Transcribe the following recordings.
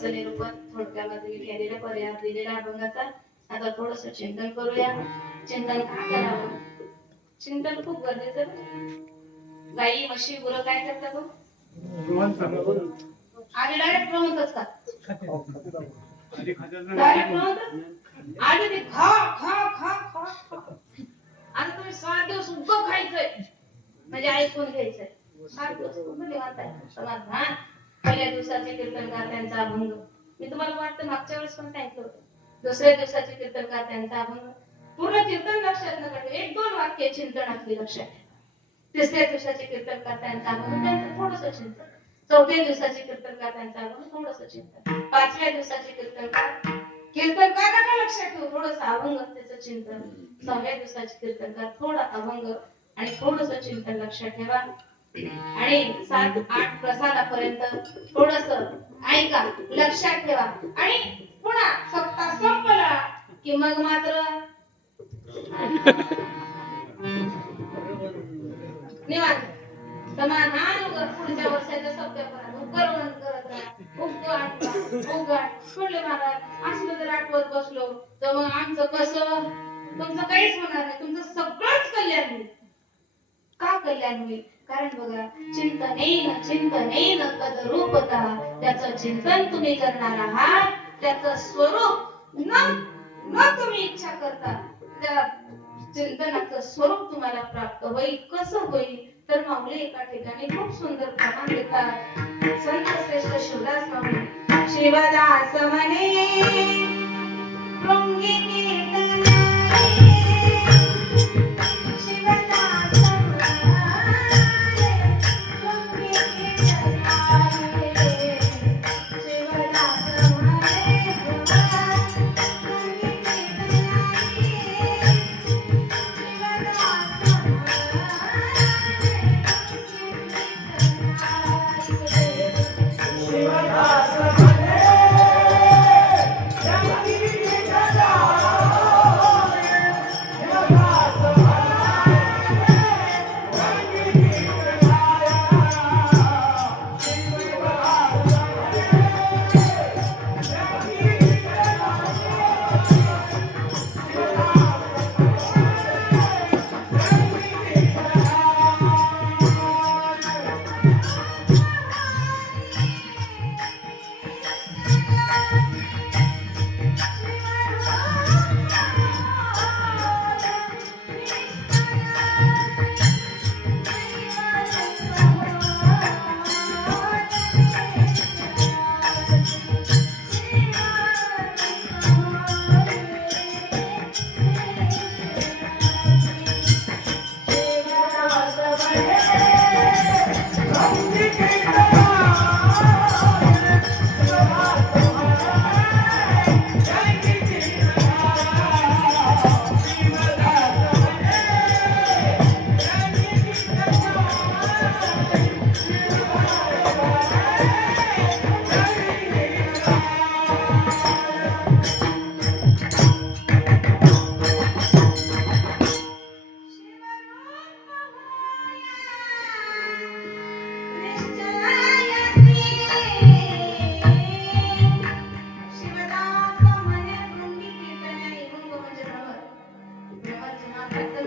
अभंगाचं निरूपण थोडक्यामध्ये मी केलेल्या पर्याय दिलेल्या अभंगाचा आता थोडस चिंतन करूया. चिंतन का करावं? चिंतन खूप गरजेचं गाई म्हशी गुरं काय करतात हो? आधी डायरेक्ट प्रमोदच का? डायरेक्ट आधी ते खा खा खा खा. आता तुम्ही सात दिवस उभं खायचंय. म्हणजे ऐकून घ्यायचंय. सात दिवस निवांत समाधान. पहिल्या दिवसाचे कीर्तनकार त्यांचा अभंग. मी तुम्हाला वाटतं मागच्या वेळेस पण सांगितलं होतं. दुसऱ्या दिवसाचे कीर्तनकार त्यांचा अभंग. पूर्ण कीर्तन लक्षात न काढू एक दोन वाक्य चिंतनातली लक्षात तिसऱ्या दिवसाचे कीर्तनकार त्यांचा अभंग त्यांचं थोडस चिंतन. चौथ्या दिवसाचे कीर्तनकार त्यांचा अभंग थोडस चिंतन. पाचव्या दिवसाचे कीर्तनकार कीर्तनकार नका लक्षात ठेवू थोडस अभंग त्याचं चिंतन. सहाव्या दिवसाचे कीर्तनकार थोडा अभंग आणि थोडस चिंतन लक्षात ठेवा. आणि सात आठ प्रसादापर्यंत थोडस ऐका लक्षात ठेवा. आणि पुन्हा सप्ताह संपला की मग मात्र निवांत. समाधान उगर पुढच्या वर्षाच्या सप्त्यापर्यंत उपकरण करत राहा. उपगाठ उपगाठ म्हणले महाराज असलं जर आठवत बसलो. तर मग आमचं कसं? तुमचं काहीच होणार नाही. तुमचं सगळंच कल्याण होईल. का कल्याण होईल? कारण बघा चिंतनेन चिंतनेन तद रूपता त्याचं चिंतन तुम्ही करणार आहात. त्याचं स्वरूप न न तुम्ही इच्छा करता त्या चिंतनाचं स्वरूप तुम्हाला प्राप्त होईल. कसं होईल? तर माऊली एका ठिकाणी खूप सुंदर प्रमाण देतात. संत श्रेष्ठ शिवदास माऊली शिवदास म्हणे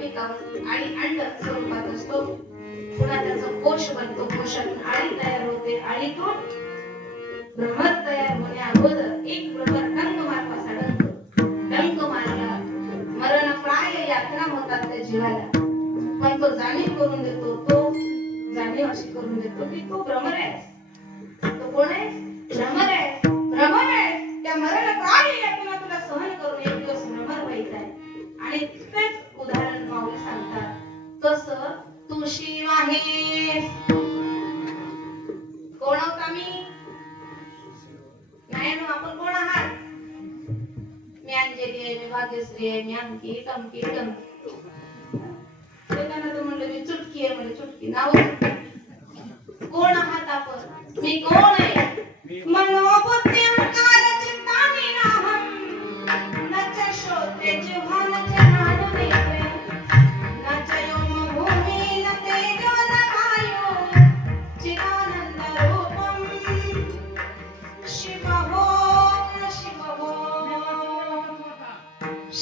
आणि अंड स्वरूपात असतो पुन्हा त्याचा कोश बनतो. कोशातून आळी तयार होते. आळीतून भ्रमर तयार होण्या अगोदर एक भ्रमर डंक मारपाचा डंक डंक मारला मरण प्राय यातना होतात त्या जीवाला. पण तो जाणीव करून देतो तो जाणीव अशी करून देतो की तो भ्रमर आहे. तो कोण आहे? भ्रमर आहे. भ्रमर आहे. त्या मरण प्राय यातना तुला सहन करून एक दिवस भ्रमर व्हायचा आहे. आणि तेच माऊली सांगतात. तस तू शिव आहेस कोण आहोत आम्ही? नाही ना आपण कोण आहात? मी अंजली आहे मी भाग्यश्री आहे मी अंकी टमकी टमकी एकानं तर म्हणलं मी चुटकी आहे म्हणजे चुटकी. नाव कोण आहात आपण? मी कोण आहे?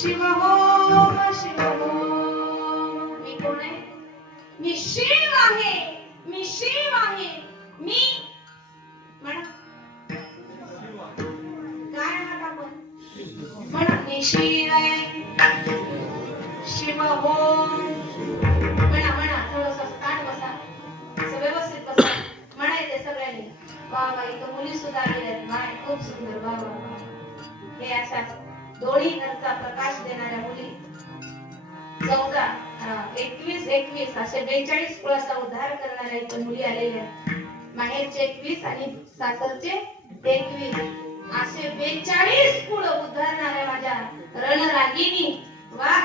शिव ओम शिव ओम मी कोण आहे? मी शिव आहे मी शिव आहे. मी म्हणा. काय आहात आपण? म्हणा. मी शिव आहे शिव हो. म्हणा म्हणा. थोडस ताट बसा. असं व्यवस्थित बसा. म्हणायचे सगळ्यांनी. वा वा इथं मुली सुद्धा गेल्यात बाय खूप सुंदर. वा वा वा. हे अशा दोन्ही घरचा प्रकाश देणाऱ्या मुली. चौदा एकवीस एकवीस असे बेचाळीस कुळाचा उद्धार करणाऱ्या इथं मुली आलेल्या माहेरचे एकवीस आणि सासरचे एकवीस. असे बेचाळीस कुळ उद्धारणाऱ्या माझ्या रणरागिनी वा!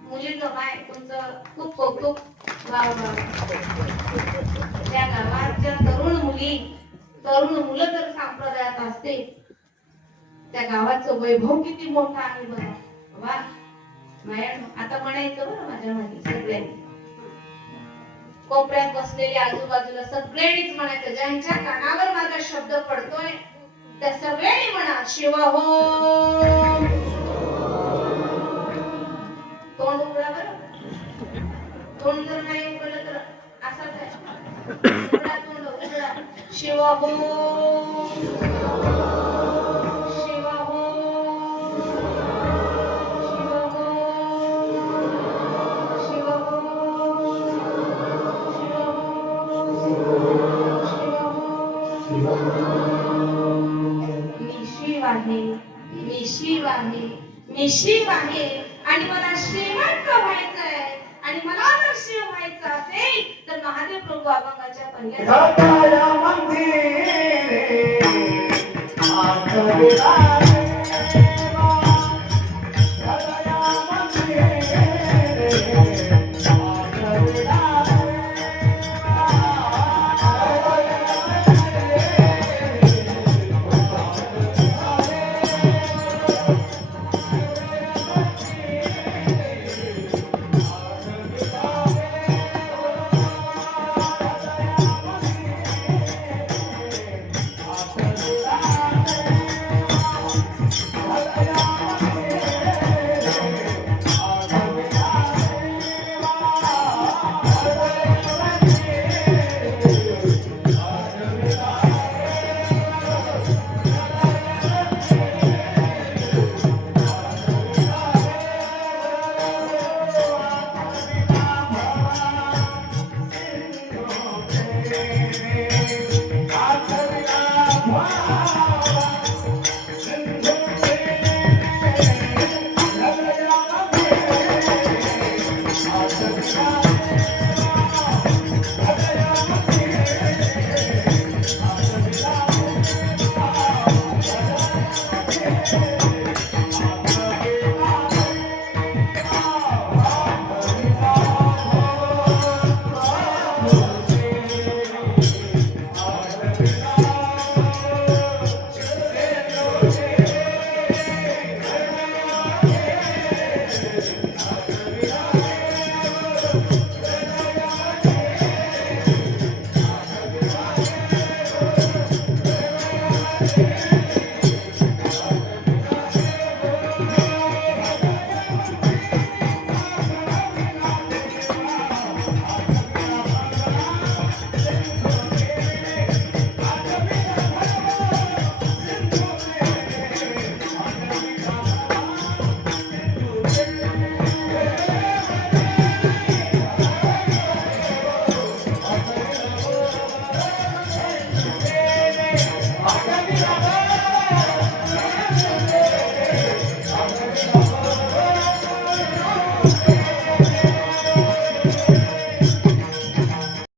मुलींनो बाय तुमचं खूप कौतुक. वा वा त्या गावाच्या तरुण मुली तरुण मुलं तर संप्रदायात असते. त्या गावाचं वैभव किती मोठा आहे बघा. वा. आता म्हणायचं बरं माझ्या मागे सगळ्यांनी. कोपऱ्यात बसलेले आजूबाजूला सगळ्यांनीच म्हणायचं ज्यांच्या कानावर माझा शब्द पडतोय त्या सगळ्यांनी म्हणा शिवा हो. तोंड उघडा बरं. तोंड जर नाही उघडलं तर असाच आहे. उघडा तोंड उघडा. शिवा हो. शिव आहे मी शिव आहे मी शिव आहे आणि मला श्रीमंत व्हायचंय. आणि मला जर शिव व्हायचं असेल तर महादेव प्रभू अभंगाच्या पहिल्या मंदिर